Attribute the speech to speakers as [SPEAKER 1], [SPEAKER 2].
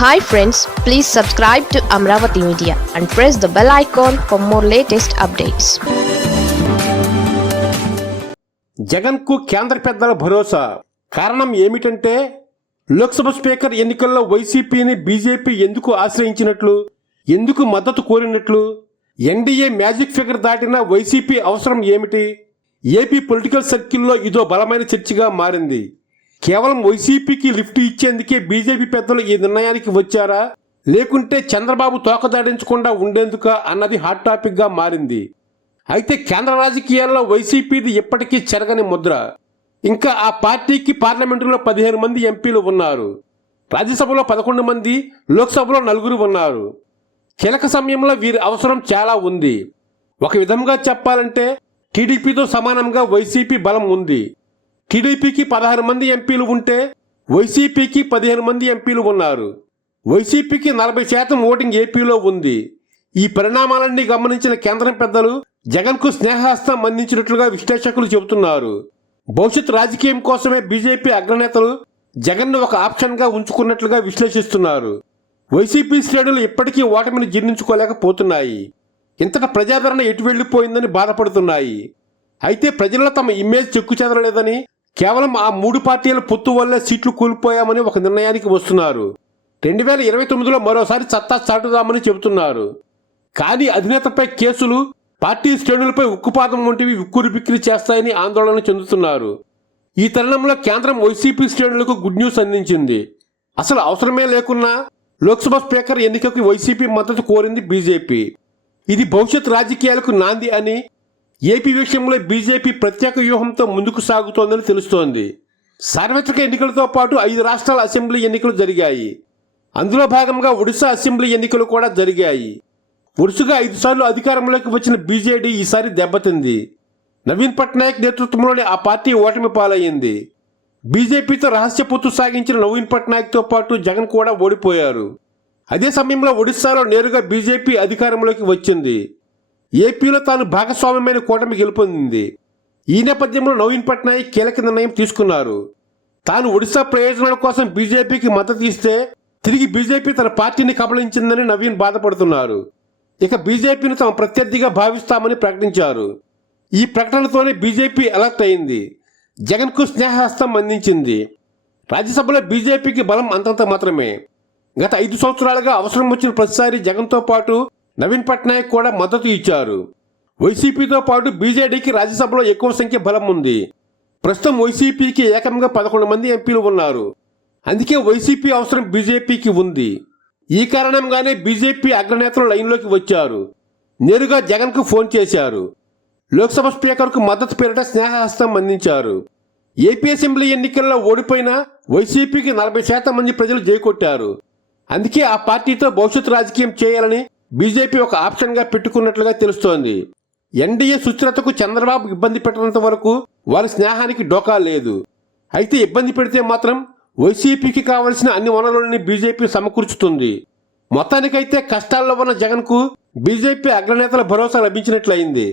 [SPEAKER 1] Hi friends please subscribe to Amaravati media and press the bell icon for more latest updates
[SPEAKER 2] జగన్కు కేంద్ర పెద్దల భరోసా. కారణం ఏమిటంటే Lok Sabha speaker ఎన్నికల్లో వైసీపీని బీజేపీ ఎందుకు ఆశ్రయించినట్లు ఎందుకు మద్దతు కోరినట్లు ఎన్డీఏ మ్యాజిక్ ఫిగర్ దాటిన వైసీపీ అవసరం ఏమిటి ఏపీ పొలిటికల్ సర్కిల్లో ఇదో బలమైన చర్చగా మారింది. కేవలం వైసీపీకి లిఫ్ట్ ఇచ్చేందుకే బీజేపీ పెద్దలు ఈ నిర్ణయానికి వచ్చారా? లేకుంటే చంద్రబాబు తోకదాడించకుండా ఉండేందుక అన్నది హాట్ టాపిక్గా మారింది. అయితే కేంద్ర రాజకీయాల్లో వైసీపీది ఇప్పటికీ చెరగని ముద్ర. ఇంకా ఆ పార్టీకి పార్లమెంటులో పదిహేను మంది ఎంపీలు ఉన్నారు. రాజ్యసభలో పదకొండు మంది లోక్సభలో నలుగురు ఉన్నారు. కీలక సమయంలో వీరి అవసరం చాలా ఉంది. ఒక విధంగా చెప్పాలంటే టీడీపీతో సమానంగా వైసీపీ బలం ఉంది. టీడీపీకి పదహారు మంది ఎంపీలు ఉంటే వైసీపీకి పదిహేను మంది ఎంపీలు ఉన్నారు. వైసీపీకి నలభై శాతం ఓటింగ్ ఏపీలో ఉంది. ఈ పరిణామాలన్నీ గమనించిన కేంద్రం పెద్దలు జగన్కు స్నేహహస్తం అందించినట్లుగా విశ్లేషకులు చెబుతున్నారు. భవిష్యత్ రాజకీయం కోసమే బీజేపీ అగ్రనేతలు జగన్ను ఒక ఆప్షన్గా ఉంచుకున్నట్లుగా విశ్లేషిస్తున్నారు. వైసీపీ శ్రేణులు ఇప్పటికీ ఓటమిని జీర్ణించుకోలేకపోతున్నాయి. ఇంతట ప్రజాదరణ ఎటు వెళ్ళిపోయిందని బాధపడుతున్నాయి. అయితే ప్రజల్లో తమ ఇమేజ్ చెక్కు చెదరలేదని కేవలం ఆ మూడు పార్టీల పొత్తు వల్లే సీట్లు కోల్పోయామని ఒక నిర్ణయానికి వస్తున్నారు. రెండు వేల ఇరవై తొమ్మిదిలో మరోసారి సత్తా చాటుదామని చెబుతున్నారు. కానీ అధినేతపై కేసులు పార్టీ శ్రేణులపై ఉక్కుపాతం వంటివి ఉక్కురు బిక్కిరి చేస్తాయని ఆందోళన చెందుతున్నారు. ఈ తరుణంలో కేంద్రం వైసీపీ శ్రేణులకు గుడ్ న్యూస్ అందించింది. అసలు అవసరమే లేకున్నా లోక్సభ స్పీకర్ ఎన్నికకు వైసీపీ మద్దతు కోరింది బీజేపీ. ఇది భవిష్యత్ రాజకీయాలకు నాంది అని ఏపీ విషయంలో బీజేపీ ప్రత్యేక వ్యూహంతో ముందుకు సాగుతోందని తెలుస్తోంది. సార్వత్రిక ఎన్నికలతో పాటు ఐదు రాష్ట్రాల అసెంబ్లీ ఎన్నికలు జరిగాయి. అందులో భాగంగా ఒడిశా అసెంబ్లీ ఎన్నికలు కూడా జరిగాయి. వరుసగా ఐదుసార్లు అధికారంలోకి వచ్చిన బీజేడీ ఈసారి దెబ్బతింది. నవీన్ పట్నాయక్ నేతృత్వంలోని ఆ పార్టీ ఓటమి పాలయ్యింది బీజేపీతో రహస్య పొత్తు సాగించిన నవీన్ పట్నాయక్తో పాటు జగన్ కూడా ఓడిపోయారు. అదే సమయంలో ఒడిశాలో నేరుగా బీజేపీ అధికారంలోకి వచ్చింది. ఏపీలో తాను భాగస్వామ్యమైన కూటమి గెలుపొందింది. ఈ నేపథ్యంలో నవీన్ పట్నాయక్ కీలక నిర్ణయం తీసుకున్నారు. తాను ఒడిశా ప్రయోజనాల కోసం బీజేపీకి మద్దతు ఇస్తే తిరిగి బీజేపీ తన పార్టీని కబళించిందని నవీన్ బాధపడుతున్నారు. ఇక బీజేపీని తమ ప్రత్యర్థిగా భావిస్తామని ప్రకటించారు. ఈ ప్రకటనతోనే బీజేపీ అలర్ట్ అయింది. జగన్కు స్నేహహస్తం అందించింది. రాజ్యసభలో బీజేపీకి బలం అంతంత మాత్రమే. గత ఐదు సంవత్సరాలుగా అవసరం వచ్చిన ప్రతిసారి జగన్తో పాటు నవీన్ పట్నాయక్ కూడా మద్దతు ఇచ్చారు. వైసీపీతో పాటు బీజేడీకి రాజ్యసభలో ఎక్కువ సంఖ్య బలం ఉంది. ప్రస్తుతం వైసీపీకి ఏకంగా పదకొండు మంది ఎంపీలు ఉన్నారు. అందుకే వైసీపీ అవసరం బీజేపీకి ఉంది. ఈ కారణంగానే బీజేపీ అగ్రనేతలు లైన్లోకి వచ్చారు. నేరుగా జగన్కు ఫోన్ చేశారు. లోక్సభ స్పీకర్కు మద్దతు పేరిట స్నేహహస్తం అందించారు. ఏపీ అసెంబ్లీ ఎన్నికల్లో ఓడిపోయిన వైసీపీకి నలభై శాతం మంది ప్రజలు జయకొట్టారు అందుకే ఆ పార్టీతో భవిష్యత్ రాజకీయం చేయాలని బీజేపీ ఒక ఆప్షన్గా పెట్టుకున్నట్లుగా తెలుస్తోంది. ఎన్డీఏ సుస్థిరతకు చంద్రబాబు ఇబ్బంది పెట్టనంత వరకు వారి స్నేహానికి డోకా లేదు. అయితే ఇబ్బంది పెడితే మాత్రం వైసీపీకి కావలసిన అన్ని వనరులని బీజేపీ సమకూర్చుతుంది. మొత్తానికైతే కష్టాల్లో ఉన్న జగన్కు బీజేపీ అగ్రనేతల భరోసా లభించినట్లయింది.